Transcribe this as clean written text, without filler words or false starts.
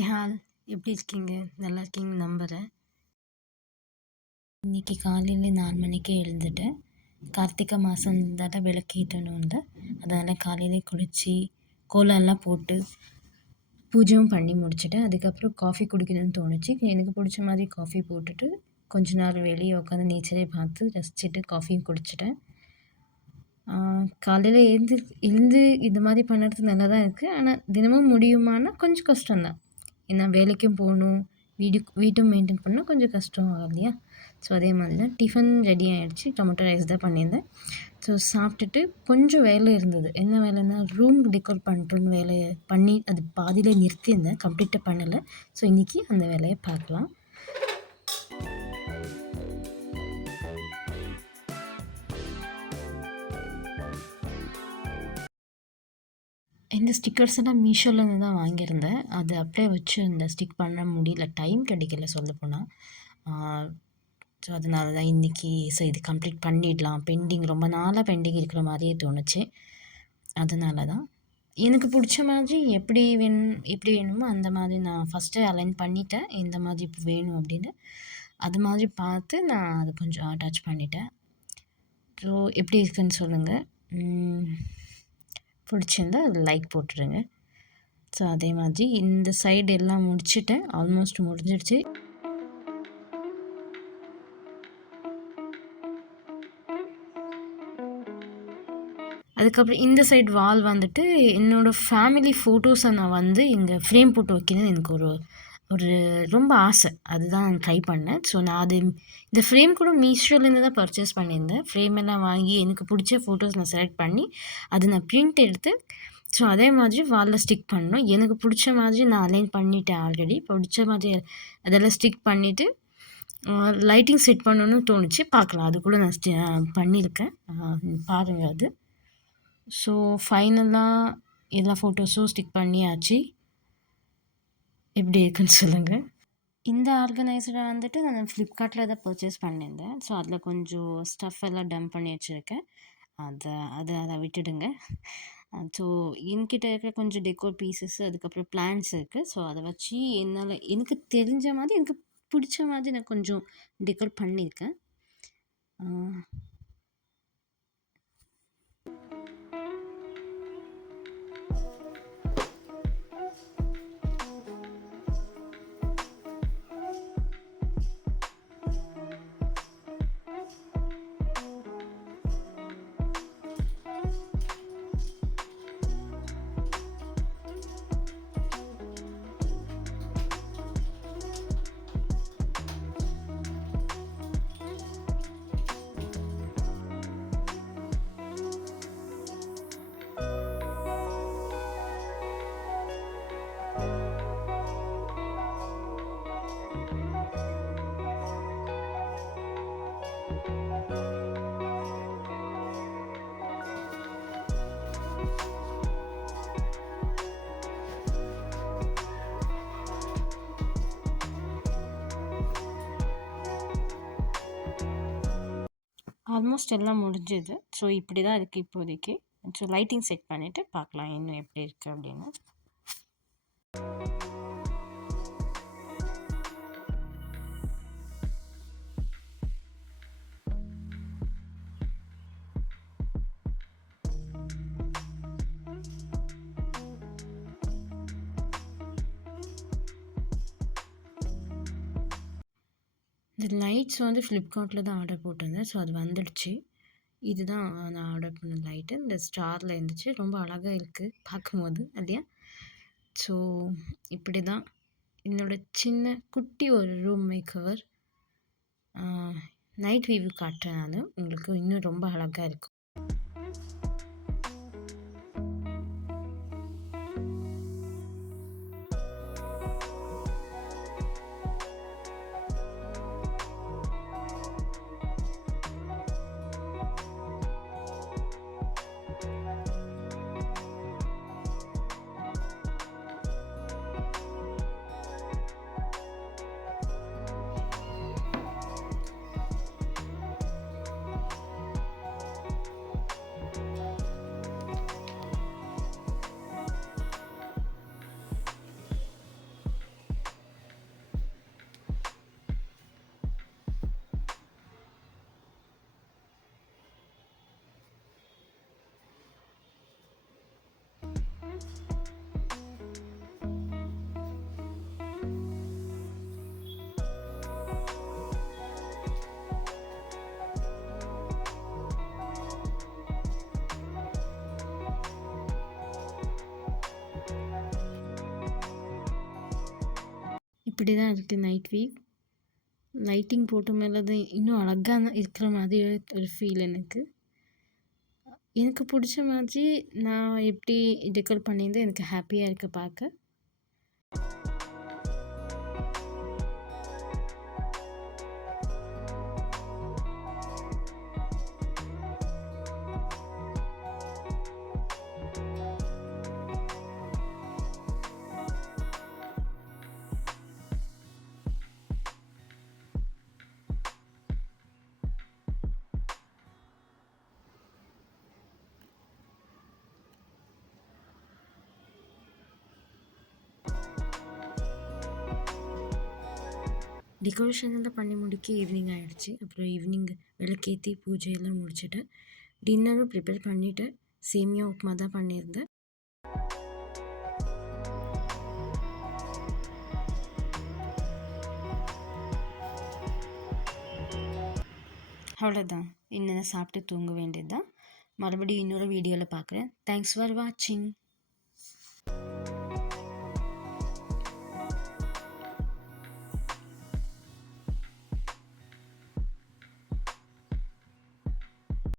ஏஹால் எப்படி இருக்கீங்க? நல்லா இருக்கீங்கன்னு நம்புகிறேன். இன்றைக்கி காலையில் 4 மணிக்கே எழுந்துட்டேன். கார்த்திகை மாதம் தானே விளக்கேற்றணும்ல, அதனால் காலையிலே குளித்து கோலம்லாம் போட்டு பூஜையும் பண்ணி முடிச்சுட்டேன். அதுக்கப்புறம் காஃபி குடிக்கணும்னு தோணுச்சு. எனக்கு பிடிச்ச மாதிரி காஃபி போட்டுட்டு கொஞ்ச நேரம் வெளியே உட்காந்து நேச்சரே பார்த்து ரசிச்சுட்டு காஃபியும் குடிச்சிட்டேன். காலையில் எழுந்து இந்த மாதிரி பண்ணுறது நல்லா தான் இருக்குது. ஆனால் தினமும் முடியுமானா கொஞ்சம் கஷ்டம்தான். ஏன்னா வேலைக்கும் போகணும், வீட்டும் மெயின்டைன் பண்ணால் கொஞ்சம் கஷ்டம் இல்லையா? ஸோ அதே மாதிரி தான் டிஃபன் ரெடி ஆகிடுச்சு. டொமேட்டோ ரைஸ் தான் பண்ணியிருந்தேன். ஸோ சாப்பிட்டுட்டு கொஞ்சம் வேலை இருந்தது. என்ன வேலைன்னா ரூம் டெக்கோர் பண்ணுறோன்னு வேலையை பண்ணி அது பாதியிலே நிறுத்தியிருந்தேன், கம்ப்ளீட்டாக பண்ணலை. ஸோ இன்றைக்கி அந்த வேலையை பார்க்கலாம். இந்த ஸ்டிக்கர்ஸ் எல்லாம் மீஷோலேருந்து தான் வாங்கியிருந்தேன். அது அப்படியே வச்சு இந்த ஸ்டிக் பண்ண முடியல, டைம் கிடைக்கல சொல்லப்போனால். ஸோ அதனால தான் இன்றைக்கி இது கம்ப்ளீட் பண்ணிடலாம். ரொம்ப நாளாக பெண்டிங் இருக்கிற மாதிரியே தோணுச்சு. அதனால தான் எனக்கு பிடிச்ச மாதிரி எப்படி வேணுமோ அந்த மாதிரி நான் ஃபஸ்ட்டு அலைன் பண்ணிட்டேன். எந்த மாதிரி இப்போ வேணும் அப்படின்னு அது மாதிரி பார்த்து நான் அதை கொஞ்சம் அட்டாச் பண்ணிட்டேன். ஸோ எப்படி இருக்குன்னு சொல்லுங்கள். பிடிச்சிருந்தா லைக் போட்டுருங்க. ஸோ அதே மாதிரி இந்த சைடு எல்லாம் முடிச்சுட்டேன். ஆல்மோஸ்ட் முடிஞ்சிடுச்சு. அதுக்கப்புறம் இந்த சைடு வால் வந்துட்டு என்னோடய ஃபேமிலி ஃபோட்டோஸை நான் வந்து இங்கே ஃப்ரேம் போட்டு வைக்கணும்னு எனக்கு ஒரு ரொம்ப ஆசை. அதுதான் நான் ட்ரை பண்ணேன். ஸோ நான் இந்த ஃப்ரேம் கூட மீஷோலேருந்து தான் பர்ச்சேஸ் பண்ணியிருந்தேன். ஃப்ரேம் எல்லாம் வாங்கி எனக்கு பிடிச்ச ஃபோட்டோஸ் நான் செலக்ட் பண்ணி அது நான் பிரிண்ட் எடுத்து ஸோ அதே மாதிரி வாலில் ஸ்டிக் பண்ணணும். எனக்கு பிடிச்ச மாதிரி நான் அலைன் பண்ணிட்டேன். ஆல்ரெடி பிடிச்ச மாதிரி அதெல்லாம் ஸ்டிக் பண்ணிவிட்டு லைட்டிங் செட் பண்ணணும்னு தோணுச்சு. பார்க்கலாம், அது கூட நான் பண்ணியிருக்கேன். பாருங்கள் அது. ஸோ ஃபைனலாக எல்லா ஃபோட்டோஸும் ஸ்டிக் பண்ணியாச்சு. எப்படி இருக்குன்னு சொல்லுங்கள். இந்த ஆர்கனைசரை வந்துட்டு நான் ஃப்ளிப்கார்ட்டில் தான் பர்ச்சேஸ் பண்ணியிருந்தேன். ஸோ அதில் கொஞ்சம் ஸ்டஃப் எல்லாம் டம்ப் பண்ணி வச்சுருக்கேன். அதை விட்டுடுங்க. ஸோ என்கிட்ட இருக்க கொஞ்சம் டெக்கோர் பீசஸ், அதுக்கப்புறம் பிளான்ட்ஸ் இருக்குது. ஸோ அதை வச்சு எனக்கு தெரிஞ்ச மாதிரி, எனக்கு பிடிச்ச மாதிரி நான் கொஞ்சம் டெக்கோர் பண்ணியிருக்கேன். ஆல்மோஸ்ட் எல்லாம் முடிஞ்சுது. ஸோ இப்படி தான் இருக்குது இப்போதைக்கு. ஸோ லைட்டிங் செட் பண்ணிவிட்டு பார்க்கலாம் இன்னும் எப்படி இருக்குது அப்படின்னு. இந்த லைட்ஸ் வந்து ஃப்ளிப்கார்ட்டில் தான் ஆர்டர் போட்டிருந்தேன். ஸோ அது வந்துடுச்சு. இதுதான் நான் ஆர்டர் பண்ண லைட்டு. இந்த ஸ்டாரில் இருந்துச்சு. ரொம்ப அழகாக இருக்குது பார்க்கும்போது இல்லையா? ஸோ இப்படி தான் என்னோடய சின்ன குட்டி ஒரு ரூம் மேக்கவர். நைட் வியூ காட்டுறேன் நானு. உங்களுக்கு இன்னும் ரொம்ப அழகா இருக்கும். இப்படி தான் இருக்குது நைட் வியூ. லைட்டிங் போட்ட மேலே தான் இன்னும் அழகாக இருக்கிற மாதிரி ஒரு ஃபீல் எனக்கு. எனக்கு பிடிச்ச மாதிரி நான் எப்படி டெக்கர் பண்ணியிருந்தேன், எனக்கு ஹாப்பியாக இருக்குது பார்க்க. டெக்கரேஷன் எல்லாம் பண்ணி முடிக்க ஈவினிங் ஆகிடுச்சு. அப்புறம் ஈவினிங் விளக்கேற்றி பூஜையெல்லாம் முடிச்சுட்டு டின்னரும் ப்ரிப்பேர் பண்ணிவிட்டு சேமியா உப்புமா தான் பண்ணியிருந்தேன். அவ்வளோதான், இன்னும் சாப்பிட்டு தூங்க வேண்டியது தான். மறுபடியும் இன்னொரு வீடியோவில் பார்க்குறேன். தேங்க்ஸ் ஃபார் வாட்சிங்.